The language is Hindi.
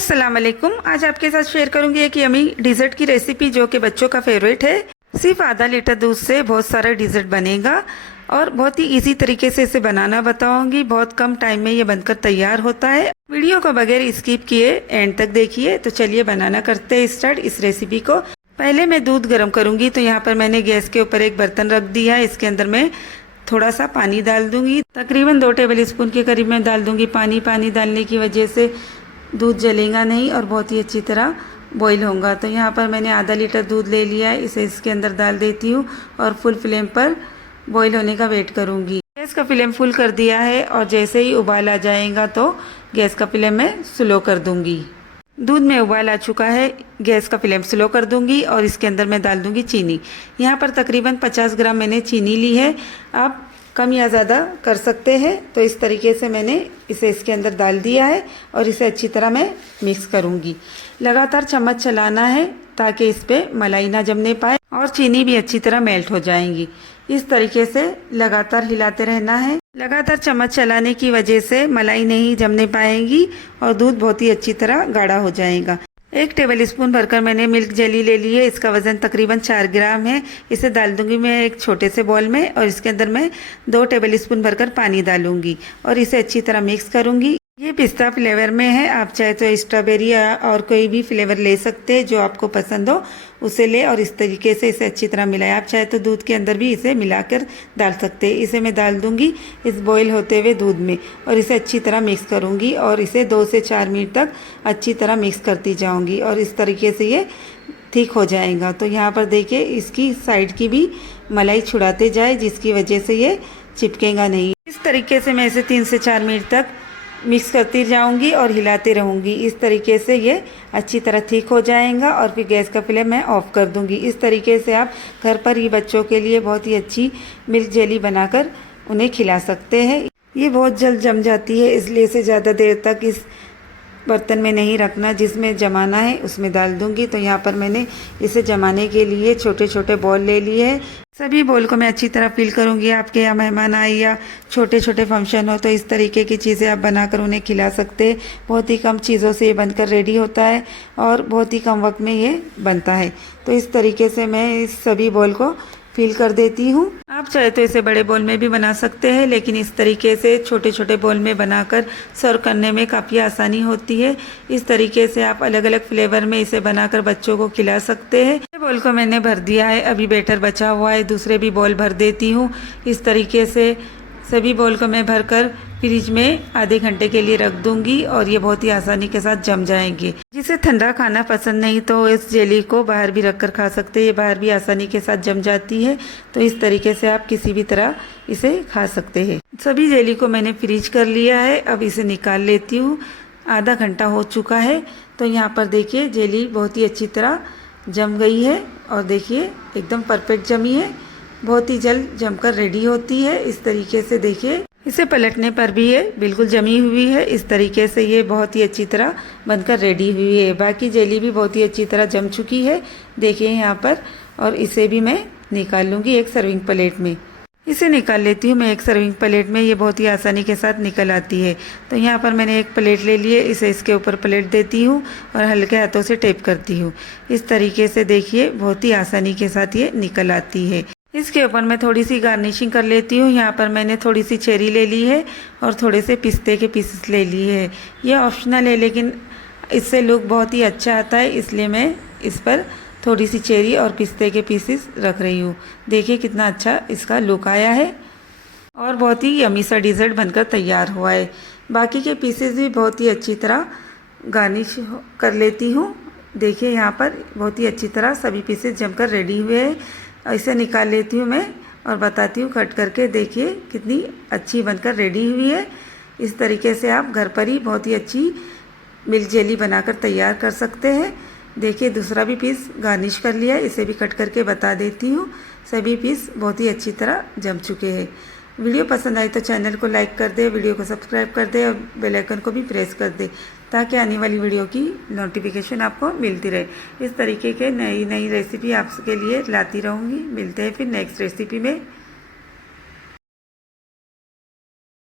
अस्सलाम वालेकुम। आज आपके साथ शेयर करूंगी एक यमी डिज़र्ट की रेसिपी जो कि बच्चों का फेवरेट है। सिर्फ आधा लीटर दूध से बहुत सारा डिज़र्ट बनेगा और बहुत ही इजी तरीके से इसे बनाना बताऊंगी। बहुत कम टाइम में ये बनकर तैयार होता है। वीडियो को बगैर स्किप किए एंड तक देखिए। तो चलिए बनाना करते हैं स्टार्ट इस रेसिपी को। पहले मैं दूध गर्म करूंगी। तो यहाँ पर मैंने गैस के ऊपर एक बर्तन रख दिया है। इसके अंदर मैं थोड़ा सा पानी डाल दूंगी। तकरीबन 2 टेबल स्पून के करीब मैं डाल दूंगी पानी। पानी डालने की वजह से दूध जलेगा नहीं और बहुत ही अच्छी तरह बॉईल होगा। तो यहाँ पर मैंने आधा लीटर दूध ले लिया है। इसे इसके अंदर डाल देती हूँ और फुल फ्लेम पर बॉईल होने का वेट करूँगी। गैस का फ्लेम फुल कर दिया है और जैसे ही उबाल आ जाएगा तो गैस का फ्लेम मैं स्लो कर दूँगी। दूध में उबाल आ चुका है। गैस का फ्लेम स्लो कर दूंगी और इसके अंदर मैं डाल दूंगी चीनी। यहाँ पर तकरीबन 50 ग्राम मैंने चीनी ली है। आप कम या ज़्यादा कर सकते हैं। तो इस तरीके से मैंने इसे इसके अंदर डाल दिया है और इसे अच्छी तरह मैं मिक्स करूँगी। लगातार चम्मच चलाना है ताकि इस पर मलाई ना जमने पाए और चीनी भी अच्छी तरह मेल्ट हो जाएंगी। इस तरीके से लगातार हिलाते रहना है। लगातार चम्मच चलाने की वजह से मलाई नहीं जमने पाएंगी और दूध बहुत ही अच्छी तरह गाढ़ा हो जाएगा। 1 टेबल स्पून भरकर मैंने मिल्क जेली ले ली है। इसका वज़न तकरीबन 4 ग्राम है। इसे डाल दूंगी मैं एक छोटे से बॉल में और इसके अंदर मैं 2 टेबल स्पून भरकर पानी डालूंगी और इसे अच्छी तरह मिक्स करूंगी। ये पिस्ता फ्लेवर में है। आप चाहे तो स्ट्रॉबेरी और कोई भी फ्लेवर ले सकते हैं, जो आपको पसंद हो उसे ले और इस तरीके से इसे अच्छी तरह मिलाएं। आप चाहे तो दूध के अंदर भी इसे मिलाकर डाल सकते हैं। इसे मैं डाल दूंगी इस बॉईल होते हुए दूध में और इसे अच्छी तरह मिक्स करूंगी और इसे 2 से 4 मिनट तक अच्छी तरह मिक्स करती जाऊंगी और इस तरीके से ये ठीक हो जाएगा। तो यहाँ पर देखिए इसकी साइड की भी मलाई छुड़ाते जाए, जिसकी वजह से ये चिपकेगा नहीं। इस तरीके से मैं इसे 3 से 4 मिनट तक मिक्स करती जाऊंगी और हिलाते रहूंगी। इस तरीके से ये अच्छी तरह ठीक हो जाएगा और फिर गैस का फ्लेम मैं ऑफ कर दूंगी। इस तरीके से आप घर पर ही बच्चों के लिए बहुत ही अच्छी मिल्क जेली बनाकर उन्हें खिला सकते हैं। ये बहुत जल्द जम जाती है, इसलिए इसे ज़्यादा देर तक इस बर्तन में नहीं रखना। जिसमें जमाना है उसमें डाल दूंगी। तो यहाँ पर मैंने इसे जमाने के लिए छोटे छोटे बॉल ले लिए हैं। सभी बॉल को मैं अच्छी तरह फिल करूंगी। आपके यहाँ मेहमान आए या छोटे छोटे फंक्शन हो तो इस तरीके की चीज़ें आप बनाकर उन्हें खिला सकते हैं। बहुत ही कम चीज़ों से ये बनकर रेडी होता है और बहुत ही कम वक्त में ये बनता है। तो इस तरीके से मैं इस सभी बॉल को फिल कर देती हूँ। आप चाहे तो इसे बड़े बोल में भी बना सकते हैं, लेकिन इस तरीके से छोटे छोटे बोल में बनाकर सर्व करने में काफ़ी आसानी होती है। इस तरीके से आप अलग अलग फ्लेवर में इसे बनाकर बच्चों को खिला सकते हैं। बोल को मैंने भर दिया है, अभी बैटर बचा हुआ है। दूसरे भी बोल भर देती हूँ। इस तरीके से सभी बोल को मैं भरकर फ्रिज में आधे घंटे के लिए रख दूंगी और ये बहुत ही आसानी के साथ जम जाएंगे। जिसे ठंडा खाना पसंद नहीं तो इस जेली को बाहर भी रखकर खा सकते हैं। ये बाहर भी आसानी के साथ जम जाती है। तो इस तरीके से आप किसी भी तरह इसे खा सकते हैं। सभी जेली को मैंने फ्रीज कर लिया है। अब इसे निकाल लेती हूँ। आधा घंटा हो चुका है। तो यहाँ पर देखिए जेली बहुत ही अच्छी तरह जम गई है और देखिए एकदम परफेक्ट जमी है। बहुत ही जल्द जमकर रेडी होती है। इस तरीके से देखिए इसे पलटने पर भी ये बिल्कुल जमी हुई है। इस तरीके से ये बहुत ही अच्छी तरह बनकर रेडी हुई है। बाकी जेली भी बहुत ही अच्छी तरह जम चुकी है, देखिए यहाँ पर। और इसे भी मैं निकाल लूँगी एक सर्विंग प्लेट में। इसे निकाल लेती हूँ मैं एक सर्विंग प्लेट में। ये बहुत ही आसानी के साथ निकल आती है। तो यहाँ पर मैंने एक प्लेट ले ली है। इसे इसके ऊपर प्लेट देती हूँ और हल्के हाथों से टेप करती हूँ। इस तरीके से देखिए बहुत ही आसानी के साथ ये निकल आती है। इसके ऊपर मैं थोड़ी सी गार्निशिंग कर लेती हूँ। यहाँ पर मैंने थोड़ी सी चेरी ले ली है और थोड़े से पिस्ते के पीसेस ले लिए है। ये ऑप्शनल है, लेकिन इससे लुक बहुत ही अच्छा आता है, इसलिए मैं इस पर थोड़ी सी चेरी और पिस्ते के पीसेस रख रही हूँ। देखिए कितना अच्छा इसका लुक आया है और बहुत ही यमी सा डिज़र्ट बनकर तैयार हुआ है। बाकी के पीसेस भी बहुत ही अच्छी तरह गार्निश कर लेती हूँ। देखिए यहाँ पर बहुत ही अच्छी तरह सभी पीसेस जमकर रेडी हुए हैं। इसे निकाल लेती हूँ मैं और बताती हूँ कट करके। देखिए कितनी अच्छी बनकर रेडी हुई है। इस तरीके से आप घर पर ही बहुत ही अच्छी मिल्क जेली बनाकर तैयार कर सकते हैं। देखिए दूसरा भी पीस गार्निश कर लिया है। इसे भी कट करके बता देती हूँ। सभी पीस बहुत ही अच्छी तरह जम चुके हैं। वीडियो पसंद आई तो चैनल को लाइक कर दे, वीडियो को सब्सक्राइब कर दे और बेल आइकन को भी प्रेस कर दे, ताकि आने वाली वीडियो की नोटिफिकेशन आपको मिलती रहे। इस तरीके के नई नई रेसिपी आपके लिए लाती रहूँगी। मिलते हैं फिर नेक्स्ट रेसिपी में।